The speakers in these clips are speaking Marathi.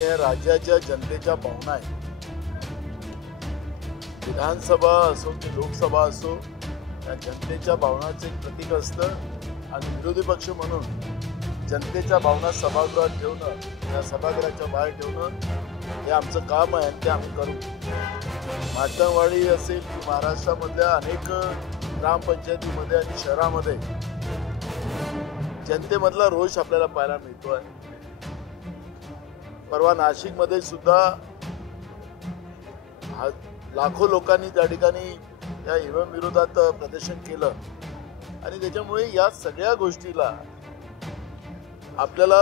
या राज्याच्या जनतेच्या भावना आहेत. विधानसभा असो की लोकसभा असो, त्या जनतेच्या भावनाचं एक प्रतीक असतं आणि विरोधी पक्ष म्हणून जनतेच्या भावना सभागृहात ठेवणं, त्या सभागृहाच्या बाहेर ठेवणं हे आमचं काम आहे आणि ते आम्ही करू. माटणवाडी असेल की महाराष्ट्रामधल्या अनेक ग्रामपंचायतीमध्ये आणि शहरामध्ये जनतेमधला रोष आपल्याला पाहायला मिळतो आहे. परवा नाशिकमध्ये सुद्धा लाखो लोकांनी त्या ठिकाणी या ईव्हीएम विरोधात प्रदर्शन केलं आणि त्याच्यामुळे या सगळ्या गोष्टीला आपल्याला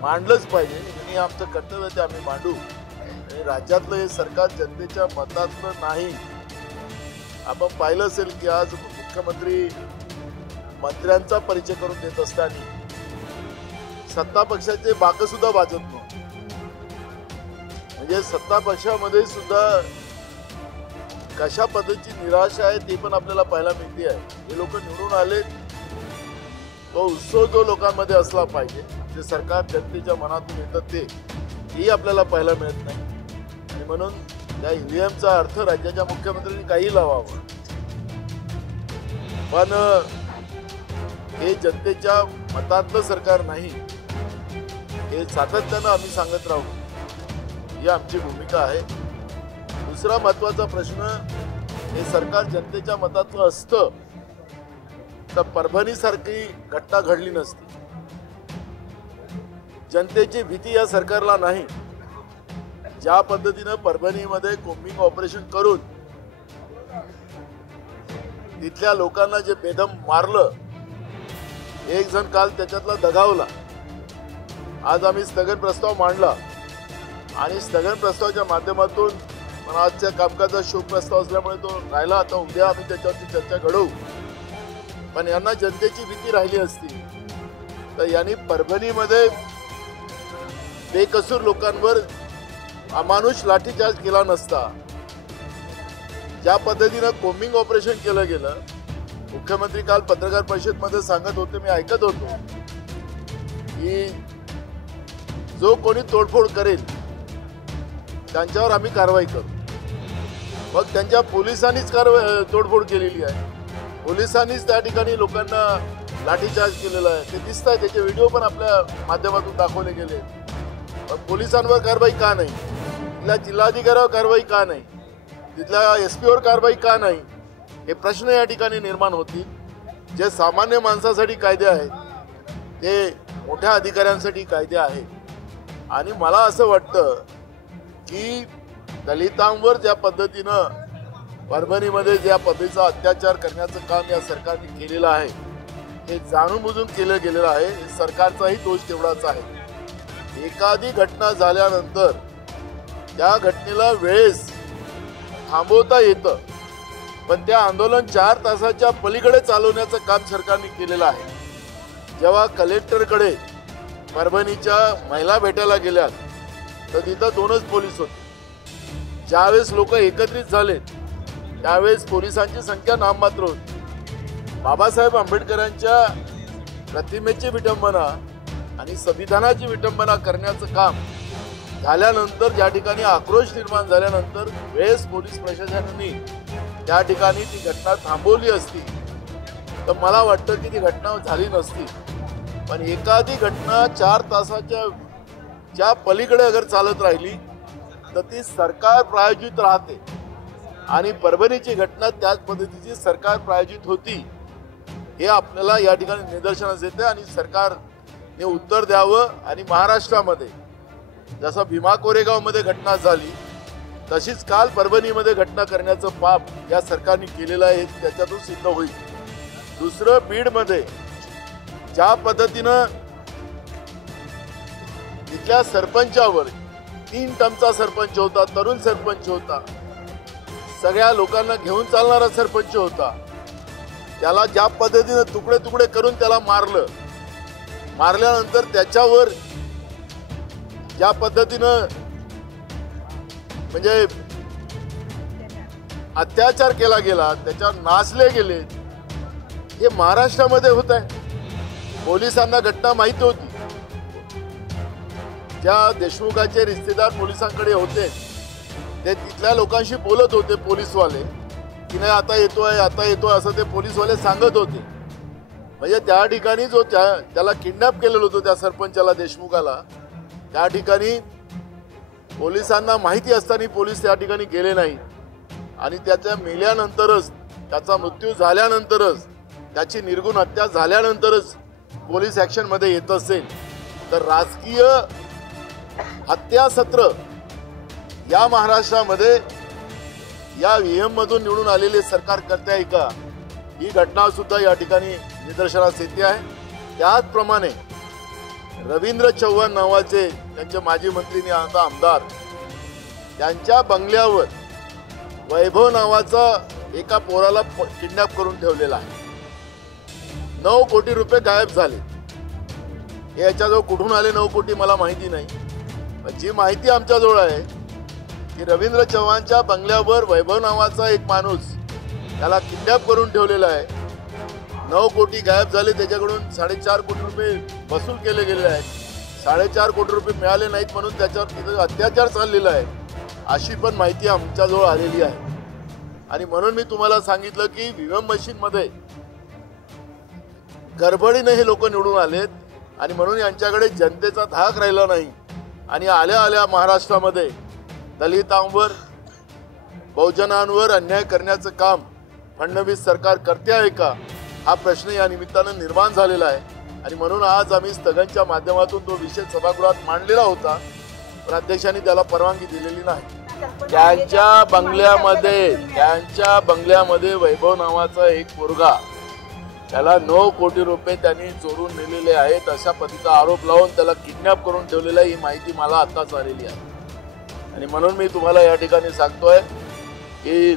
मांडलंच पाहिजे आणि आमचं कर्तव्य ते आम्ही मांडू. आणि राज्यातलं हे सरकार जनतेच्या मतातलं नाही. आपण पाहिलं असेल की आज मुख्यमंत्री मंत्र्यांचा परिचय करून देत असताना सत्ता पक्षाचे बाक सुद्धा वाजत नव्हते. म्हणजे सत्ता पक्षामध्ये सुद्धा कशा पद्धतीची निराशा आहे ते पण आपल्याला पाहायला मिळते आहे. हे लोक निवडून आले, तो उत्सव जो लोकांमध्ये असला पाहिजे, जे सरकार जनतेच्या मनातून येतं तेही आपल्याला पाहायला मिळत नाही. आणि म्हणून त्या ईव्हीएमचा अर्थ राज्याच्या मुख्यमंत्र्यांनी काही लावावं, पण हे जनतेच्या मतातलं सरकार नाही हे सातत्यानं आम्ही सांगत राहू. ही आमची भूमिका आहे. दुसरा महत्वाचा प्रश्न, हे सरकार जनतेच्या मतातलं असतं तर परभणीसारखी घटना घडली नसती. जनतेची भीती या सरकारला नाही. ज्या पद्धतीनं परभणीमध्ये कोम्बिंग ऑपरेशन करून तिथल्या लोकांना जे बेदम मारलं, एक जण काल त्याच्यातला दगावला. आज आम्ही स्थगन प्रस्ताव मांडला आणि स्थगन प्रस्तावाच्या माध्यमातून आजच्या कामकाजाचा शोक प्रस्ताव असल्यामुळे तो राहिला. आता उद्या आम्ही त्याच्यावरती चर्चा घडवू. पण यांना जनतेची भीती राहिली असती तर यांनी परभणीमध्ये बेकसूर लोकांवर अमानुष लाठीचार्ज केला नसता. ज्या पद्धतीनं कोम्बिंग ऑपरेशन केलं गेलं, मुख्यमंत्री काल पत्रकार परिषदेमध्ये सांगत होते, मी ऐकत होतो की जो कोणी तोडफोड करेल त्यांच्यावर आम्ही कारवाई करू. मग त्यांच्या पोलिसांनीच तोडफोड केलेली आहे. पोलिसांनीच त्या ठिकाणी लोकांना लाठीचार्ज केलेला आहे. ते दिसत आहे, त्याचे व्हिडिओ पण आपल्या माध्यमातून दाखवले गेले. मग पोलिसांवर कारवाई का नाही? तिथल्या जिल्हाधिकाऱ्यावर कारवाई का नाही? तिथल्या SP वर कारवाई का नाही? हे प्रश्न या ठिकाणी निर्माण होतील. जे सामान्य माणसासाठी कायदे आहेत ते मोठ्या अधिकाऱ्यांसाठी कायदे आहेत. आणि मला असं वाटतं की दलितांवर ज्या पद्धतीनं परभणीमध्ये ज्या पद्धतीचा अत्याचार करण्याचं काम या सरकारने केलेलं आहे हे जाणून बुजून केलं गेलेलं आहे. सरकारचाही दोष तेवढाच आहे. एखादी घटना झाल्यानंतर त्या घटनेला वेळेस थांबवता येतं, पण त्या आंदोलन 4 तासाच्या पलीकडे चालवण्याचं काम सरकारने केलेलं आहे. जेव्हा कलेक्टरकडे परभणीच्या महिला भेटायला गेल्यात तर तिथं 2च पोलीस होते. ज्यावेळेस लोक एकत्रित झाले त्यावेळेस पोलिसांची संख्या नाममात्र होती. बाबासाहेब आंबेडकरांच्या प्रतिमेची विटंबना आणि संविधानाची विटंबना करण्याचं काम झाल्यानंतर, ज्या ठिकाणी आक्रोश निर्माण झाल्यानंतर वेळेस पोलीस प्रशासनाने त्या ठिकाणी ती घटना थांबवली असती तर मला वाटतं की ती घटना झाली नसती. पण एखादी घटना 4 तासाच्या ज्या पलीकडे अगर चालत राहिली तर ती सरकार प्रायोजित राहते. आणि परभणीची घटना त्याच पद्धतीची सरकार प्रायोजित होती हे आपल्याला या ठिकाणी निदर्शनास येते. आणि सरकारने उत्तर द्यावं. आणि महाराष्ट्रामध्ये जसं भीमा कोरेगावमध्ये घटना झाली तशीच काल परभणीमध्ये घटना करण्याचं पाप या सरकारने केलेलं आहे, त्याच्यातून सिद्ध होईल. दुसरं, बीडमध्ये ज्या पद्धतीनं तिथल्या सरपंचावर, 3 टर्मचा सरपंच होता, तरुण सरपंच होता, सगळ्या लोकांना घेऊन चालणारा सरपंच होता, त्याला ज्या पद्धतीनं तुकडे तुकडे करून त्याला मारल्यानंतर त्याच्यावर ज्या पद्धतीनं म्हणजे अत्याचार केला गेला, त्याच्यावर नाचले गेले, हे महाराष्ट्रामध्ये होत आहे. पोलिसांना घटना माहिती होती. ज्या देशमुखाचे रिश्तेदार पोलिसांकडे होते ते तिथल्या लोकांशी बोलत होते पोलीसवाले की नाही आता येतोय असं ते पोलीसवाले सांगत होते. म्हणजे त्या ठिकाणी जो त्याला किडनॅप केलेलं होतं त्या सरपंचाला देशमुखाला त्या ठिकाणी पोलिसांना माहिती असताना पोलीस त्या ठिकाणी गेले नाही आणि त्याच्या मेल्यानंतरच त्याचा मृत्यू झाल्यानंतरच त्याची निर्गुण हत्या झाल्यानंतरच पोलीस ऍक्शन मध्ये येत असेल तर राजकीय हत्या सत्र या महाराष्ट्रामध्ये या व्हीएम मधून निवडून आलेले सरकार करते आहे का ही घटना सुद्धा या ठिकाणी निदर्शनास येते आहे. त्याचप्रमाणे रवींद्र चव्हाण नावाचे त्यांचे माजी मंत्री आता आमदार त्यांच्या बंगल्यावर वैभव नावाचा एका पोराला किडनॅप करून ठेवलेला आहे. 9 कोटी रुपये गायब झाले. हे याच्याजवळ कुठून आले 9 कोटी मला माहिती नाही. पण जी माहिती आमच्याजवळ आहे की रवींद्र चव्हाणच्या बंगल्यावर वैभव नावाचा एक माणूस त्याला किडनॅप करून ठेवलेला आहे. 9 कोटी गायब झाले. त्याच्याकडून 4.5 कोटी रुपये वसूल केले गेले आहेत. 4.5 कोटी रुपये मिळाले नाहीत म्हणून त्याच्यावर तिथे अत्याचार चाललेला आहे अशी पण माहिती आमच्याजवळ आलेली आहे. आणि म्हणून मी तुम्हाला सांगितलं की व्हीएम मशीन मध्ये गडबडीने हे लोक निवडून आलेत आणि म्हणून यांच्याकडे जनतेचा धाक राहिला नाही. आणि आल्या आल्या महाराष्ट्रामध्ये दलितांवर बहुजनांवर अन्याय करण्याचं काम फडणवीस सरकार करते आहे का हा प्रश्न या निमित्तानं निर्माण झालेला आहे. आणि म्हणून आज आम्ही स्थगनच्या माध्यमातून तो विषय सभागृहात मांडलेला होता पण अध्यक्षांनी त्याला परवानगी दिलेली नाही. त्यांच्या बंगल्यामध्ये वैभव नावाचा एक पोरगा त्याला 9 कोटी रुपये त्यांनी चोरून नेलेले आहेत अशा पद्धतीचा आरोप लावून त्याला किडनॅप करून ठेवलेला ही माहिती मला आताच आलेली आहे. आणि म्हणून मी तुम्हाला या ठिकाणी सांगतोय की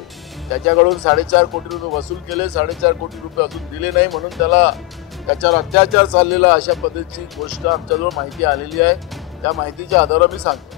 त्याच्याकडून 4.5 कोटी रुपये वसूल केले. 4.5 कोटी रुपये अजून दिले नाही म्हणून त्याच्यावर अत्याचार चाललेला अशा पद्धतीची गोष्ट आमच्याजवळ माहिती आलेली आहे. त्या माहितीच्या आधारावर मी सांगतो.